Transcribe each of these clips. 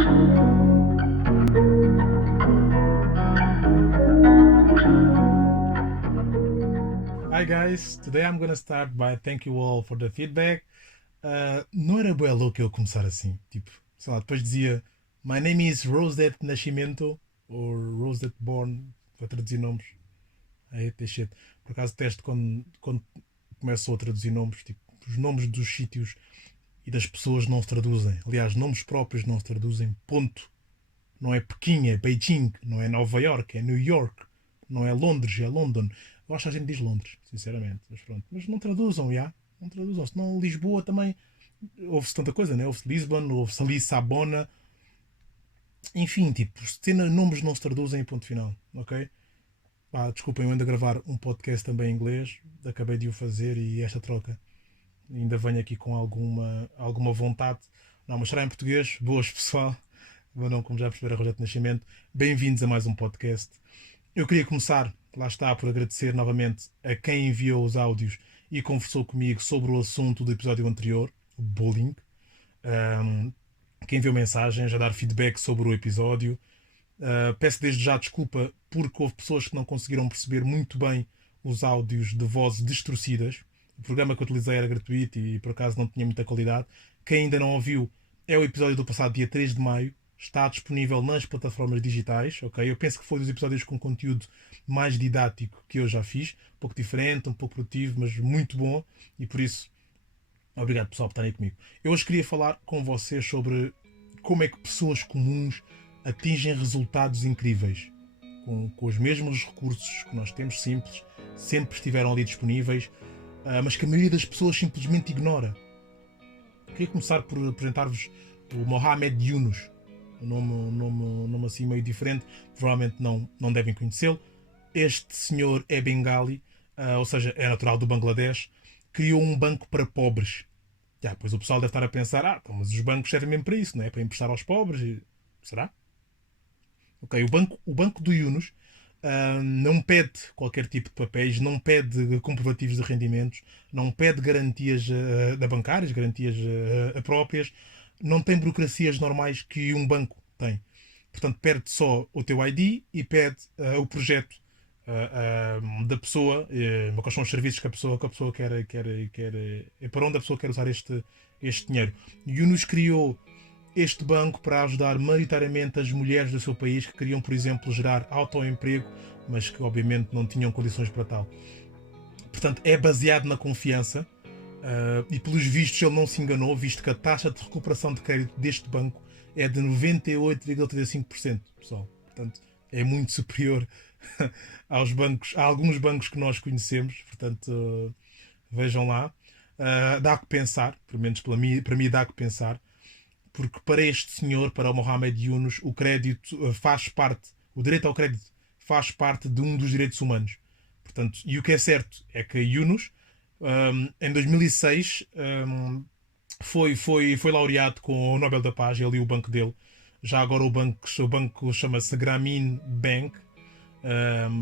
Hi guys, today I'm gonna start by thank you all for the feedback. Não era bué louco eu começar assim, tipo, sei lá, depois dizia My name is Rosette Nascimento ou Rosette Born, para traduzir nomes. Aí tem shit. Por acaso teste quando começo a traduzir nomes, tipo, os nomes dos sítios e das pessoas não se traduzem. Aliás, nomes próprios não se traduzem, ponto. Não é Pequim, é Beijing, não é Nova York, é New York, não é Londres, é London. Eu acho que a gente diz Londres, sinceramente. Mas pronto. Mas não traduzam, já. Não traduzam. Senão Lisboa também. Houve-se tanta coisa, né? Houve-se Lisbon, houve-se Lissabona. Enfim, tipo, se nomes não se traduzem, ponto final, ok? Desculpem, eu ando a gravar um podcast também em inglês. Acabei de o fazer e esta troca. Ainda venho aqui com alguma vontade. Não, mas será em português. Boas, pessoal. Meu nome, como já perceberam, é Rogério Nascimento. Bem-vindos a mais um podcast. Eu queria começar, lá está, por agradecer novamente a quem enviou os áudios e conversou comigo sobre o assunto do episódio anterior, o bullying. Quem enviou mensagens a dar feedback sobre o episódio. Peço desde já desculpa porque houve pessoas que não conseguiram perceber muito bem os áudios de vozes distorcidas. O programa que eu utilizei era gratuito e por acaso não tinha muita qualidade. Quem ainda não ouviu é o episódio do passado dia 3 de maio. Está disponível nas plataformas digitais, ok? Eu penso que foi dos episódios com conteúdo mais didático que eu já fiz. Um pouco diferente, um pouco produtivo, mas muito bom. E por isso, obrigado pessoal por estarem comigo. Eu hoje queria falar com vocês sobre como é que pessoas comuns atingem resultados incríveis. Com os mesmos recursos que nós temos, simples, sempre estiveram ali disponíveis, mas que a maioria das pessoas simplesmente ignora. Queria começar por apresentar-vos o Mohamed Yunus. Um nome assim meio diferente, provavelmente não devem conhecê-lo. Este senhor é bengali, ou seja, é natural do Bangladesh, criou um banco para pobres. Pois o pessoal deve estar a pensar, então, mas os bancos servem mesmo para isso, não é? Para emprestar aos pobres. Será? Ok, o banco do Yunus não pede qualquer tipo de papéis, não pede comprovativos de rendimentos, não pede garantias bancárias, garantias próprias, não tem burocracias normais que um banco tem. Portanto, pede só o teu ID e pede o projeto da pessoa, quais são os serviços que a pessoa quer, para onde a pessoa quer usar este dinheiro. Yunus criou este banco para ajudar maioritariamente as mulheres do seu país que queriam, por exemplo, gerar autoemprego, mas que obviamente não tinham condições para tal. Portanto, é baseado na confiança e pelos vistos ele não se enganou, visto que a taxa de recuperação de crédito deste banco é de 98,35%, pessoal. Portanto, é muito superior a alguns bancos que nós conhecemos. Portanto, vejam lá. Dá que pensar, pelo menos para mim dá que pensar, porque para este senhor, para o Mohamed Yunus, o crédito faz parte, o direito ao crédito faz parte de um dos direitos humanos. Portanto, e o que é certo é que Yunus, em 2006, foi laureado com o Nobel da Paz, ele e o banco dele. Já agora o banco chama-se Grameen Bank.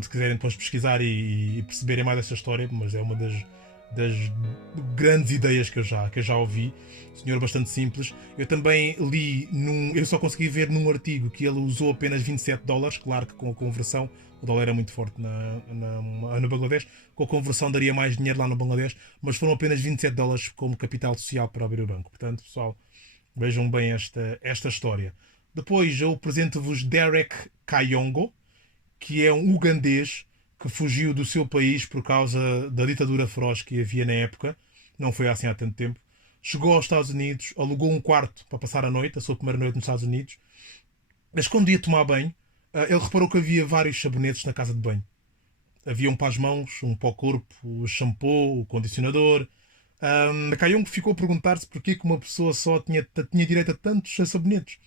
Se quiserem depois pesquisar e perceberem mais desta história, mas é uma das grandes ideias que eu já ouvi. Senhor bastante simples. Eu também li eu só consegui ver num artigo que ele usou apenas $27. Claro que com a conversão, o dólar é muito forte no Bangladesh, com a conversão daria mais dinheiro lá no Bangladesh, mas foram apenas $27 como capital social para abrir o banco. Portanto, pessoal, vejam bem esta história. Depois eu apresento-vos Derek Kayongo, que é um ugandês que fugiu do seu país por causa da ditadura feroz que havia na época. Não foi assim há tanto tempo. Chegou aos Estados Unidos, alugou um quarto para passar a noite, a sua primeira noite nos Estados Unidos. Mas quando ia tomar banho, ele reparou que havia vários sabonetes na casa de banho. Havia um para as mãos, um para o corpo, o shampoo, o condicionador. Kayong ficou a perguntar-se porquê que uma pessoa só tinha direito a tantos sabonetes.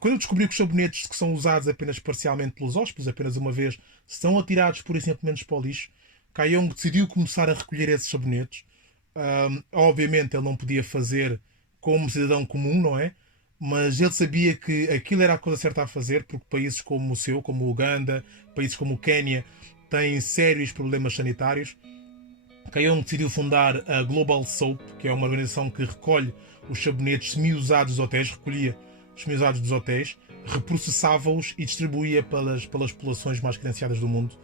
Quando eu descobri que os sabonetes que são usados apenas parcialmente pelos hóspedes, apenas uma vez, são atirados por e simplesmente para o lixo, Kayong decidiu começar a recolher esses sabonetes. Obviamente ele não podia fazer como cidadão comum, não é? Mas ele sabia que aquilo era a coisa certa a fazer, porque países como o seu, como o Uganda, países como o Quénia, têm sérios problemas sanitários. Kayong decidiu fundar a Global Soap, que é uma organização que recolhe os sabonetes semi-usados dos hotéis, recolhia desmiusados dos hotéis, reprocessava-os e distribuía pelas populações mais carenciadas do mundo.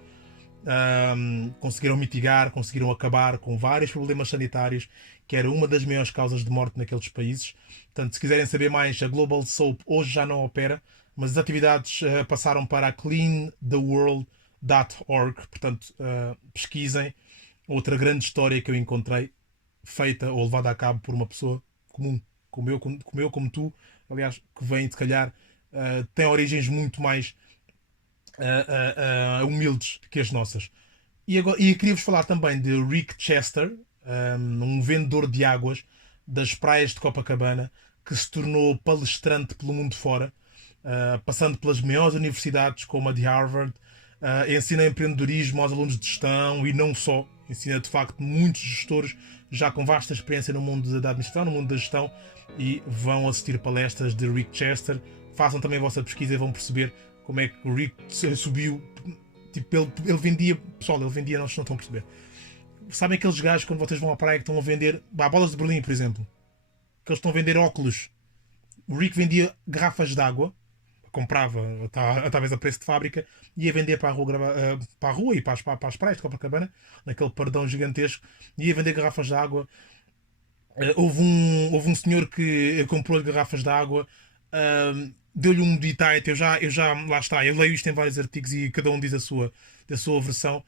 Conseguiram mitigar, conseguiram acabar com vários problemas sanitários, que era uma das maiores causas de morte naqueles países. Portanto, se quiserem saber mais, a Global Soap hoje já não opera, mas as atividades passaram para a cleantheworld.org. Portanto, pesquisem. Outra grande história que eu encontrei, feita ou levada a cabo por uma pessoa comum, como tu, aliás, que vem, se calhar, tem origens muito mais humildes que as nossas. E queria-vos falar também de Rick Chester, um vendedor de águas das praias de Copacabana, que se tornou palestrante pelo mundo fora, passando pelas maiores universidades como a de Harvard, ensina empreendedorismo aos alunos de gestão e não só, ensina de facto muitos gestores já com vasta experiência no mundo da administração, no mundo da gestão, e vão assistir palestras de Rick Chester. Façam também a vossa pesquisa e vão perceber como é que o Rick subiu. Tipo, ele vendia, pessoal, ele vendia, nós não estão a perceber. Sabem aqueles gajos quando vocês vão à praia que estão a vender bolas de Berlim, por exemplo, que eles estão a vender óculos. O Rick vendia garrafas de água, comprava através a preço de fábrica, ia vender para a rua e para as praias de Copacabana, naquele pardão gigantesco, ia vender garrafas de água. Houve um senhor que comprou garrafas de água, deu-lhe um ditite. Lá está, eu leio isto em vários artigos e cada um diz da sua versão.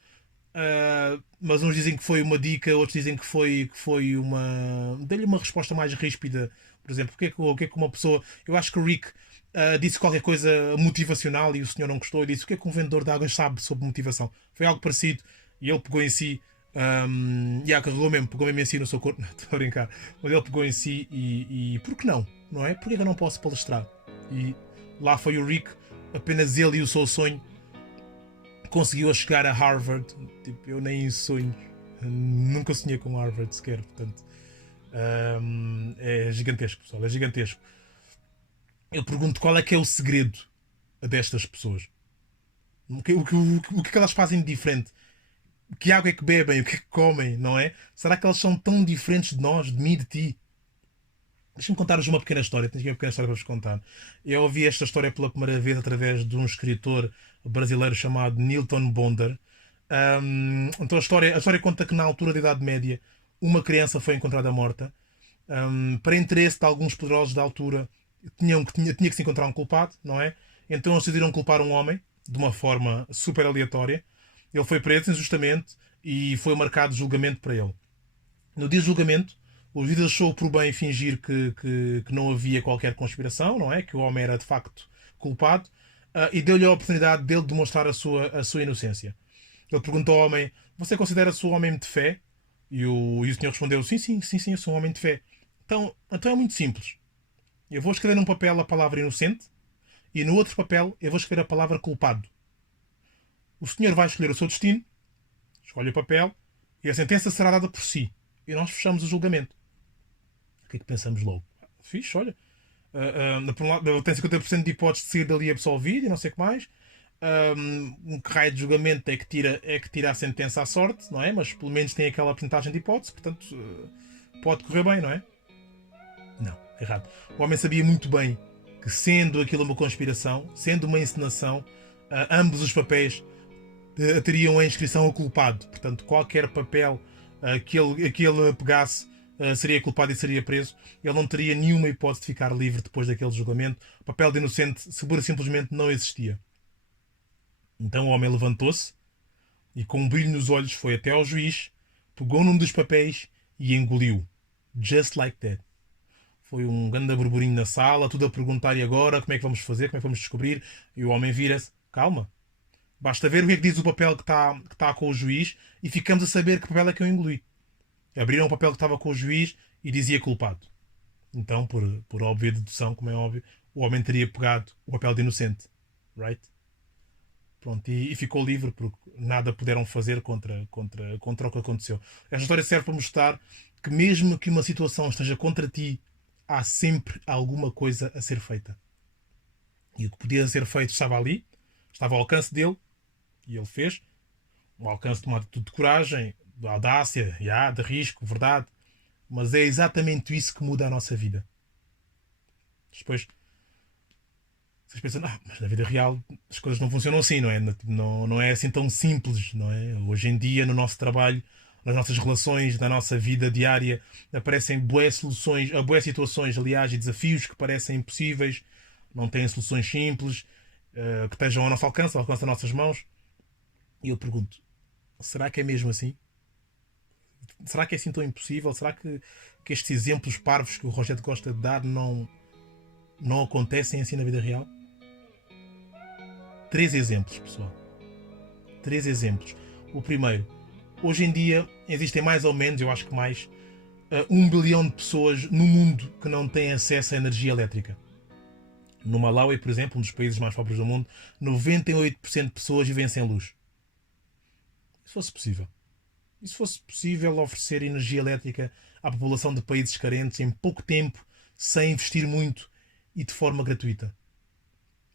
Mas uns dizem que foi uma dica, outros dizem que foi uma. Dei-lhe uma resposta mais ríspida. Por exemplo, o que é que uma pessoa. Eu acho que o Rick disse qualquer coisa motivacional e o senhor não gostou e disse: o que é que um vendedor de águas sabe sobre motivação? Foi algo parecido e ele pegou em si. Carregou mesmo, pegou mesmo em si no seu corpo. Não, estou a brincar. Mas ele pegou em si e por que não? Não é? Por que eu não posso palestrar? E lá foi o Rick, apenas ele e o seu sonho conseguiu chegar a Harvard. Tipo, eu nem em sonhos, nunca sonhei com Harvard sequer. Portanto, é gigantesco, pessoal, é gigantesco. Eu pergunto qual é que é o segredo destas pessoas. O que é que elas fazem de diferente? Que água é que bebem? O que é que comem? Não é? Será que elas são tão diferentes de nós, de mim, de ti? Deixa-me contar-vos uma pequena história. Tenho aqui uma pequena história para vos contar. Eu ouvi esta história pela primeira vez através de um escritor brasileiro chamado Nilton Bonder. Então a história conta que na altura da Idade Média uma criança foi encontrada morta. Para interesse de alguns poderosos da altura tinha que se encontrar um culpado, não é? Então eles decidiram culpar um homem de uma forma super aleatória. Ele foi preso injustamente e foi marcado julgamento para ele. No dia do julgamento, o juiz achou por bem fingir que não havia qualquer conspiração, não é? Que o homem era de facto culpado, e deu-lhe a oportunidade dele demonstrar a sua inocência. Ele perguntou ao homem: você considera-se um homem de fé? E o senhor respondeu: sim, eu sou um homem de fé. Então é muito simples. Eu vou escrever num papel a palavra inocente e no outro papel eu vou escrever a palavra culpado. O senhor vai escolher o seu destino, escolhe o papel e a sentença será dada por si. E nós fechamos o julgamento. O que é que pensamos logo? Fixe, olha. Por um lado, ele tem 50% de hipótese de sair dali absolvido e não sei o que mais. Que raio de julgamento é que tira a sentença à sorte, não é? Mas pelo menos tem aquela porcentagem de hipótese, portanto pode correr bem, não é? Não, errado. O homem sabia muito bem que, sendo aquilo uma conspiração, sendo uma encenação, ambos os papéis teriam a inscrição a culpado. Portanto, qualquer papel que ele pegasse seria culpado e seria preso. Ele não teria nenhuma hipótese de ficar livre depois daquele julgamento. O papel de inocente simplesmente não existia. Então o homem levantou-se e, com um brilho nos olhos, foi até ao juiz, pegou num dos papéis e engoliu. Just like that. Foi um grande burburinho na sala, tudo a perguntar: e agora? Como é que vamos fazer? Como é que vamos descobrir? E o homem vira-se: calma. Basta ver o que é que diz o papel que está com o juiz e ficamos a saber que papel é que eu engoli. Abriram o papel que estava com o juiz e dizia culpado. Então, por óbvia dedução, como é óbvio, o homem teria pegado o papel de inocente. Right? Pronto, e ficou livre porque nada puderam fazer contra o que aconteceu. Esta história serve para mostrar que mesmo que uma situação esteja contra ti, há sempre alguma coisa a ser feita. E o que podia ser feito estava ali, estava ao alcance dele, e ele fez. Um alcance de uma atitude de coragem, de audácia, de risco, verdade. Mas é exatamente isso que muda a nossa vida. Depois, Vocês pensam, mas na vida real as coisas não funcionam assim, não é? Não, não é assim tão simples, não é? Hoje em dia, no nosso trabalho, nas nossas relações, na nossa vida diária, aparecem boas soluções, boas situações, aliás, e desafios que parecem impossíveis, não têm soluções simples, que estejam ao nosso alcance, ao alcance das nossas mãos. E eu pergunto, será que é mesmo assim? Será que é assim tão impossível? Será que estes exemplos parvos que o Rogério gosta de dar não acontecem assim na vida real? Três exemplos, pessoal. Três exemplos. O primeiro, hoje em dia existem mais ou menos, eu acho que mais, 1 bilhão de pessoas no mundo que não têm acesso à energia elétrica. No Malawi, por exemplo, um dos países mais pobres do mundo, 98% de pessoas vivem sem luz. Se fosse possível. E se fosse possível oferecer energia elétrica à população de países carentes em pouco tempo, sem investir muito e de forma gratuita?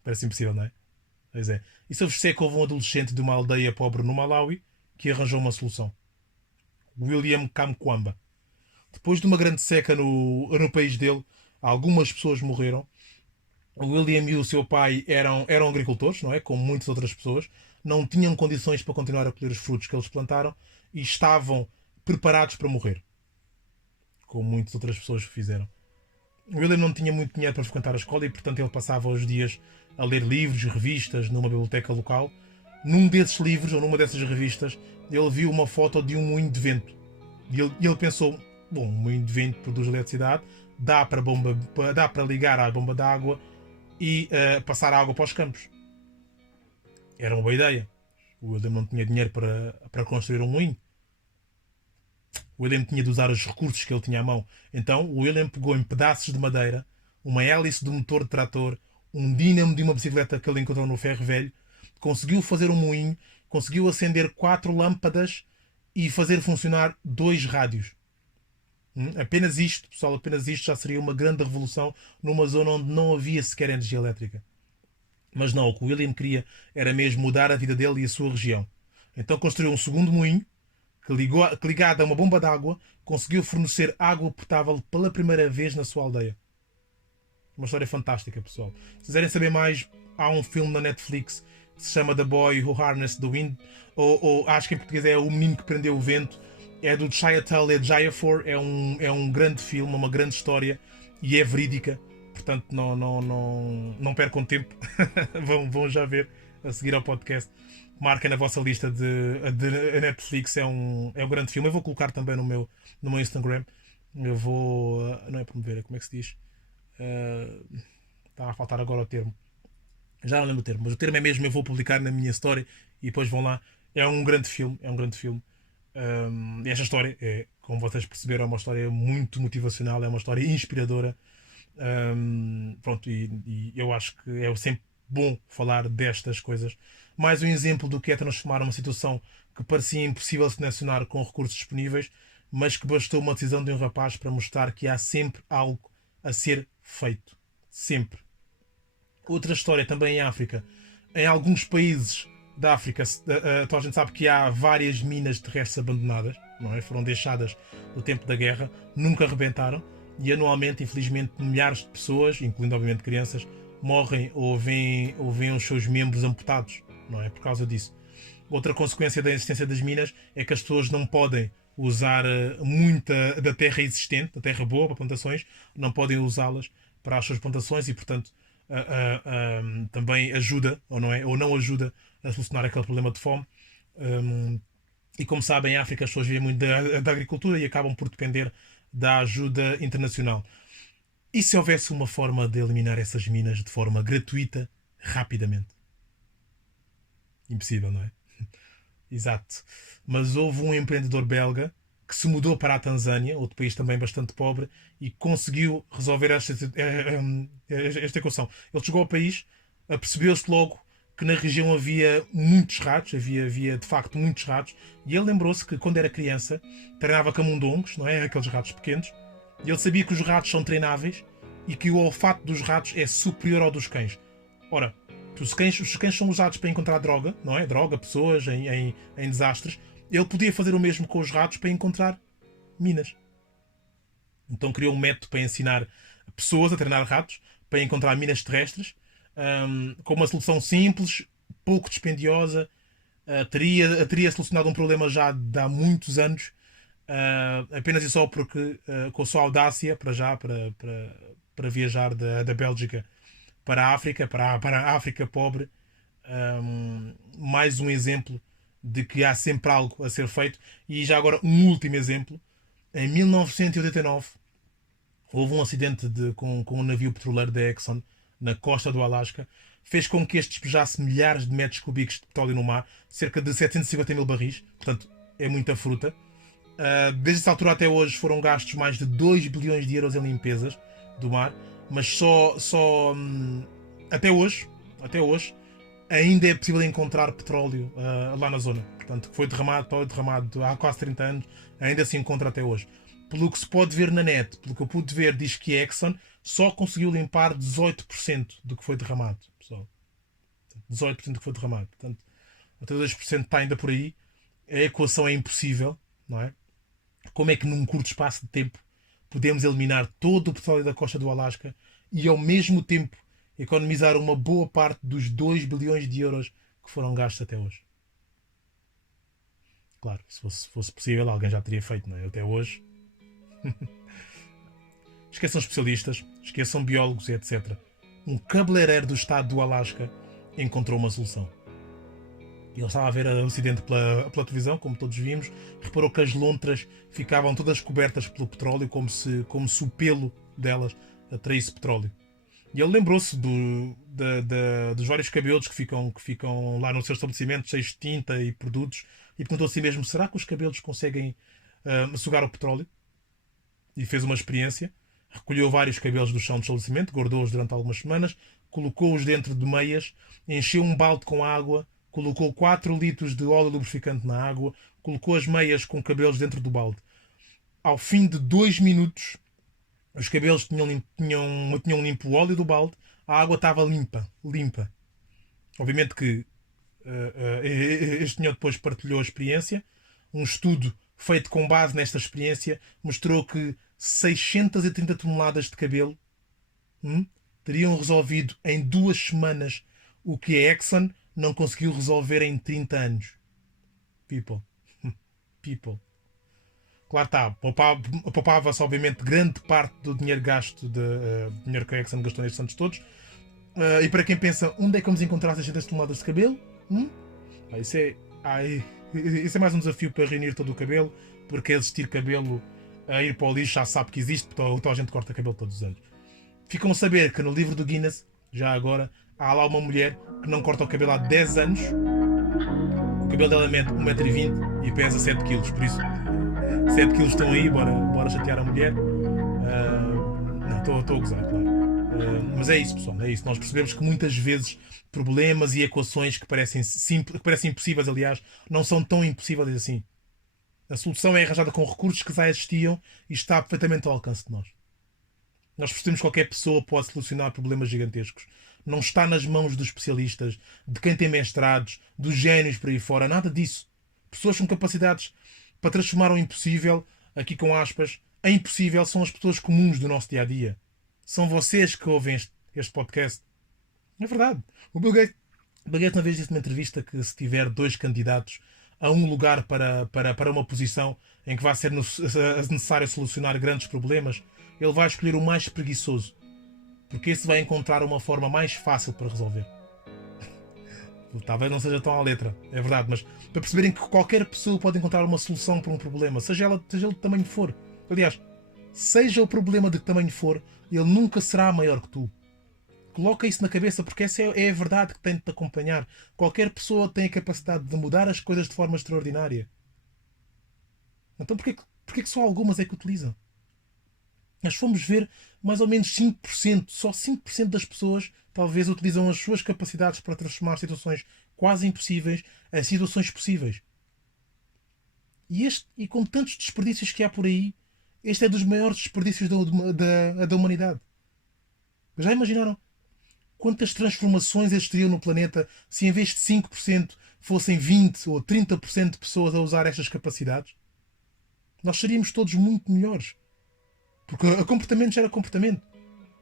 Parece impossível, não é? Pois é. E se eu vos disser que houve um adolescente de uma aldeia pobre no Malawi que arranjou uma solução? William Kamkwamba. Depois de uma grande seca no país dele, algumas pessoas morreram. O William e o seu pai eram agricultores, não é? Como muitas outras pessoas. Não tinham condições para continuar a colher os frutos que eles plantaram e estavam preparados para morrer, como muitas outras pessoas fizeram. O William não tinha muito dinheiro para frequentar a escola e, portanto, ele passava os dias a ler livros, revistas numa biblioteca local. Num desses livros, ou numa dessas revistas, ele viu uma foto de um moinho de vento. E ele pensou, bom, um moinho de vento produz eletricidade, dá para ligar à bomba d'água e passar a água para os campos. Era uma boa ideia. O William não tinha dinheiro para construir um moinho. O William tinha de usar os recursos que ele tinha à mão. Então o William pegou em pedaços de madeira, uma hélice de um motor de trator, um dínamo de uma bicicleta que ele encontrou no ferro velho, conseguiu fazer um moinho, conseguiu acender 4 lâmpadas e fazer funcionar 2 rádios. Apenas isto, pessoal, apenas isto já seria uma grande revolução numa zona onde não havia sequer energia elétrica. Mas não, o que o William queria era mesmo mudar a vida dele e a sua região. Então construiu um segundo moinho que ligado a uma bomba d'água, conseguiu fornecer água potável pela primeira vez na sua aldeia. Uma história fantástica, pessoal. Se quiserem saber mais, há um filme na Netflix que se chama The Boy Who Harnessed the Wind, ou acho que em português é O Menino que Prendeu o Vento. É do Chiwetel Ejiofor, é um grande filme, uma grande história e é verídica. Portanto, não percam tempo. vão já ver a seguir ao podcast. Marquem na vossa lista de Netflix, é um grande filme. Eu vou colocar também no meu Instagram. Eu vou. Não é promover, como é que se diz? Está a faltar agora o termo. Já não lembro o termo, mas o termo é mesmo. Eu vou publicar na minha story e depois vão lá. É um grande filme. É um grande filme. E esta história é, como vocês perceberam, é uma história muito motivacional, é uma história inspiradora. Pronto, e eu acho que é sempre bom falar destas coisas. Mais um exemplo do que é transformar uma situação que parecia impossível selecionar com recursos disponíveis, mas que bastou uma decisão de um rapaz para mostrar que há sempre algo a ser feito. Sempre. Outra história também em África. Em alguns países da África, toda a gente sabe que há várias minas terrestres abandonadas, não é? Foram deixadas no tempo da guerra, nunca rebentaram e anualmente, infelizmente, milhares de pessoas, incluindo obviamente crianças, morrem ou veem os seus membros amputados, não é? Por causa disso. Outra consequência da existência das minas é que as pessoas não podem usar muita da terra existente, da terra boa para plantações, não podem usá-las para as suas plantações e, portanto, também ajuda, ou não ajuda a solucionar aquele problema de fome. E como sabem, em África as pessoas vivem muito da agricultura e acabam por depender da ajuda internacional. E se houvesse uma forma de eliminar essas minas de forma gratuita, rapidamente? Impossível, não é? Exato. Mas houve um empreendedor belga que se mudou para a Tanzânia, outro país também bastante pobre, e conseguiu resolver esta equação. Ele chegou ao país, percebeu-se logo que na região havia muitos ratos, havia de facto muitos ratos, e ele lembrou-se que quando era criança treinava camundongos, não é? Aqueles ratos pequenos, e ele sabia que os ratos são treináveis e que o olfato dos ratos é superior ao dos cães. Ora, os cães são usados para encontrar droga, não é? Droga, pessoas em desastres. Ele podia fazer o mesmo com os ratos para encontrar minas. Então criou um método para ensinar pessoas a treinar ratos para encontrar minas terrestres. com uma solução simples, pouco dispendiosa, teria solucionado um problema já de há muitos anos, apenas e só porque, com a sua audácia, para viajar da Bélgica para a África, para a África pobre. Mais um exemplo de que há sempre algo a ser feito. E já agora, um último exemplo. Em 1989, houve um acidente com um navio petroleiro da Exxon na costa do Alasca. Fez com que este despejasse milhares de metros cúbicos de petróleo no mar, cerca de 750 mil barris. Portanto, é muita fruta. Desde essa altura até hoje foram gastos mais de 2 bilhões de euros em limpezas do mar, mas até hoje, ainda é possível encontrar petróleo lá na zona. Portanto, foi derramado há quase 30 anos, ainda se encontra até hoje. Pelo que se pode ver na net, pelo que eu pude ver, diz que a Exxon só conseguiu limpar 18% do que foi derramado, pessoal. 18% do que foi derramado. Portanto, até 2% está ainda por aí. A equação é impossível, não é? Como é que num curto espaço de tempo podemos eliminar todo o petróleo da costa do Alasca e ao mesmo tempo economizar uma boa parte dos 2 bilhões de euros que foram gastos até hoje? Claro, se fosse possível, alguém já teria feito, não é? Até hoje. Esqueçam especialistas, esqueçam biólogos e etc. Um cabeleireiro do estado do Alasca encontrou uma solução. Ele estava a ver o acidente pela televisão, como todos vimos, reparou que as lontras ficavam todas cobertas pelo petróleo, como se o pelo delas atraísse petróleo. E ele lembrou-se dos vários cabelos que ficam lá no seu estabelecimento, cheios de tinta e produtos, e perguntou a si mesmo: será que os cabelos conseguem sugar o petróleo? E fez uma experiência. Recolheu vários cabelos do chão do estabelecimento, guardou-os durante algumas semanas, colocou-os dentro de meias, encheu um balde com água, colocou 4 litros de óleo lubrificante na água, colocou as meias com cabelos dentro do balde. Ao fim de 2 minutos, os cabelos tinham limpo o óleo do balde, a água estava limpa. Obviamente que este senhor depois partilhou a experiência. Um estudo feito com base nesta experiência mostrou que 630 toneladas de cabelo teriam resolvido em 2 semanas o que a Exxon não conseguiu resolver em 30 anos. People. Claro está, poupava-se obviamente grande parte do dinheiro gasto, dinheiro que a Exxon gastou nestes anos todos. E para quem pensa, onde é que vamos encontrar 600 toneladas de cabelo? Isso é mais um desafio para reunir todo o cabelo, porque existir cabelo a ir para o lixo já sabe que existe, porque toda a gente corta cabelo todos os anos. Ficam a saber que no livro do Guinness, já agora, há lá uma mulher que não corta o cabelo há 10 anos. O cabelo dela mede 1,20 m e pesa 7 kg, por isso 7 kg estão aí, bora chatear a mulher. Não, estou a gozar, claro. Mas é isso, pessoal, é isso. Nós percebemos que muitas vezes problemas e equações que parecem impossíveis, aliás, não são tão impossíveis assim. A solução é arranjada com recursos que já existiam e está perfeitamente ao alcance de nós. Nós percebemos que qualquer pessoa pode solucionar problemas gigantescos. Não está nas mãos dos especialistas, de quem tem mestrados, dos génios por aí fora, nada disso. Pessoas com capacidades para transformar o impossível, aqui com aspas, em impossível, são as pessoas comuns do nosso dia-a-dia. São vocês que ouvem este podcast. É verdade. O Bill Gates uma vez disse numa entrevista que se tiver 2 candidatos a um lugar para uma posição em que vai ser necessário solucionar grandes problemas, ele vai escolher o mais preguiçoso, porque esse vai encontrar uma forma mais fácil para resolver. Talvez não seja tão à letra, é verdade, mas para perceberem que qualquer pessoa pode encontrar uma solução para um problema, seja ele de tamanho que for. Aliás, seja o problema de que tamanho for, ele nunca será maior que tu. Coloca isso na cabeça, porque essa é a verdade que tem de te acompanhar. Qualquer pessoa tem a capacidade de mudar as coisas de forma extraordinária. Então porquê que só algumas é que utilizam? Nós fomos ver mais ou menos 5%, só 5% das pessoas talvez utilizam as suas capacidades para transformar situações quase impossíveis em situações possíveis. E com tantos desperdícios que há por aí, este é dos maiores desperdícios da humanidade. Já imaginaram quantas transformações existiriam no planeta se em vez de 5% fossem 20% ou 30% de pessoas a usar estas capacidades? Nós seríamos todos muito melhores. Porque o comportamento gera comportamento.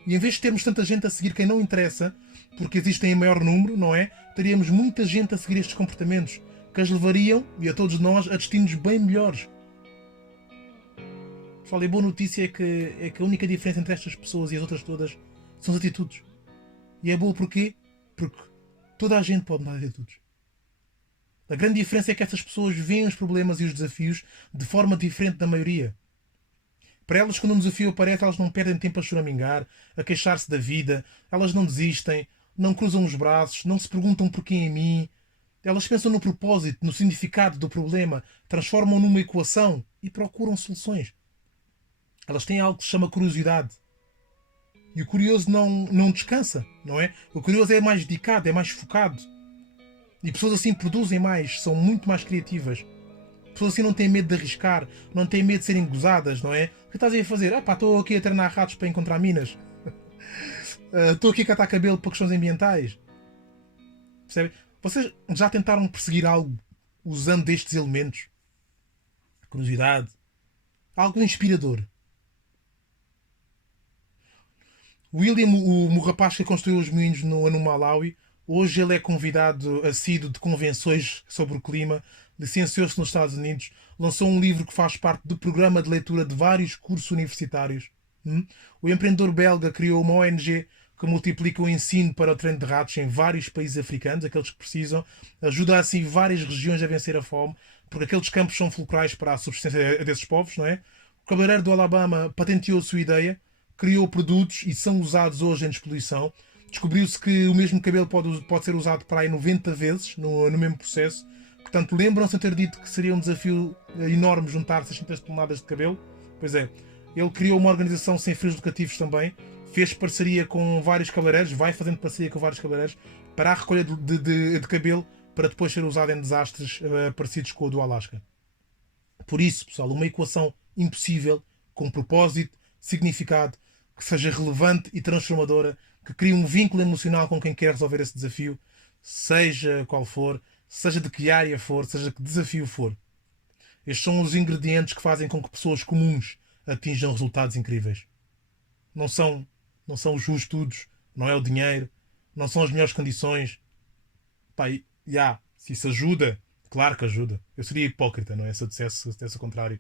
E em vez de termos tanta gente a seguir quem não interessa, porque existem em maior número, não é? Teríamos muita gente a seguir estes comportamentos que as levariam, e a todos nós, a destinos bem melhores. Pessoal, e a boa notícia é que a única diferença entre estas pessoas e as outras todas são as atitudes. E é boa porquê? Porque toda a gente pode mudar de atitudes. A grande diferença é que essas pessoas veem os problemas e os desafios de forma diferente da maioria. Para elas, quando um desafio aparece, elas não perdem tempo a choramingar, a queixar-se da vida, elas não desistem, não cruzam os braços, não se perguntam porquê em mim. Elas pensam no propósito, no significado do problema, transformam numa equação e procuram soluções. Elas têm algo que se chama curiosidade. E o curioso não descansa, não é? O curioso é mais dedicado, é mais focado. E pessoas assim produzem mais, são muito mais criativas. Pessoas assim não têm medo de arriscar, não têm medo de serem gozadas, não é? O que estás aí a fazer? Ah pá, estou aqui a treinar ratos para encontrar minas. Estou aqui a catar cabelo para questões ambientais. Percebe? Vocês já tentaram perseguir algo usando estes elementos? Curiosidade. Algo inspirador. William, o rapaz que construiu os moinhos no Malawi, hoje ele é convidado assíduo de convenções sobre o clima, licenciou-se nos Estados Unidos, lançou um livro que faz parte do programa de leitura de vários cursos universitários. O empreendedor belga criou uma ONG que multiplica o ensino para o treino de ratos em vários países africanos, aqueles que precisam, ajuda assim várias regiões a vencer a fome, porque aqueles campos são fulcrais para a subsistência desses povos, não é? O cabeleireiro do Alabama patenteou a sua ideia, criou produtos e são usados hoje em despoluição. Descobriu-se que o mesmo cabelo pode ser usado para aí 90 vezes no mesmo processo. Portanto, lembram-se de ter dito que seria um desafio enorme juntar 600 toneladas de cabelo? Pois é. Ele criou uma organização sem fins lucrativos também. Fez parceria com vários cabeleireiros, vai fazendo parceria com vários cabeleireiros para a recolha de cabelo para depois ser usado em desastres parecidos com o do Alasca. Por isso, pessoal, uma equação impossível, com propósito, significado, que seja relevante e transformadora, que crie um vínculo emocional com quem quer resolver esse desafio, seja qual for, seja de que área for, seja que desafio for. Estes são os ingredientes que fazem com que pessoas comuns atinjam resultados incríveis. Não são os estudos, não é o dinheiro, não são as melhores condições. Pá, se isso ajuda, claro que ajuda. Eu seria hipócrita, não é? Se eu dissesse o contrário.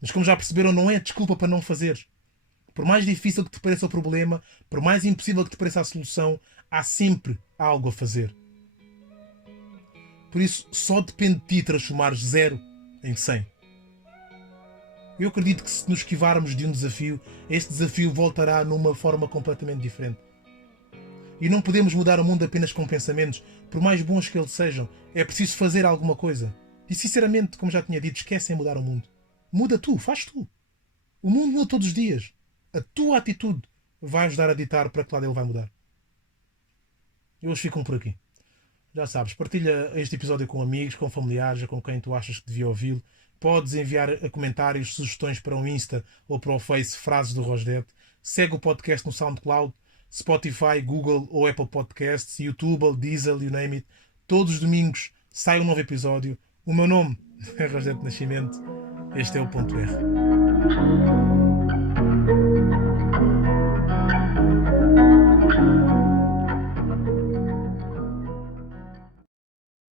Mas como já perceberam, não é desculpa para não fazeres. Por mais difícil que te pareça o problema, por mais impossível que te pareça a solução, há sempre algo a fazer. Por isso, só depende de ti transformares 0 em 100. Eu acredito que se nos esquivarmos de um desafio, esse desafio voltará numa forma completamente diferente. E não podemos mudar o mundo apenas com pensamentos, por mais bons que eles sejam. É preciso fazer alguma coisa. E sinceramente, como já tinha dito, esquecem mudar o mundo. Muda tu, faz tu. O mundo muda todos os dias. A tua atitude vai ajudar a ditar para que lado ele vai mudar. E hoje ficam por aqui. Já sabes, partilha este episódio com amigos, com familiares, com quem tu achas que devia ouvi-lo. Podes enviar a comentários, sugestões para o Insta ou para o Face, Frases do Rosdet. Segue o podcast no SoundCloud, Spotify, Google ou Apple Podcasts, YouTube, Deezer, you name it. Todos os domingos sai um novo episódio. O meu nome é Rosdet Nascimento. Este é o Ponto R.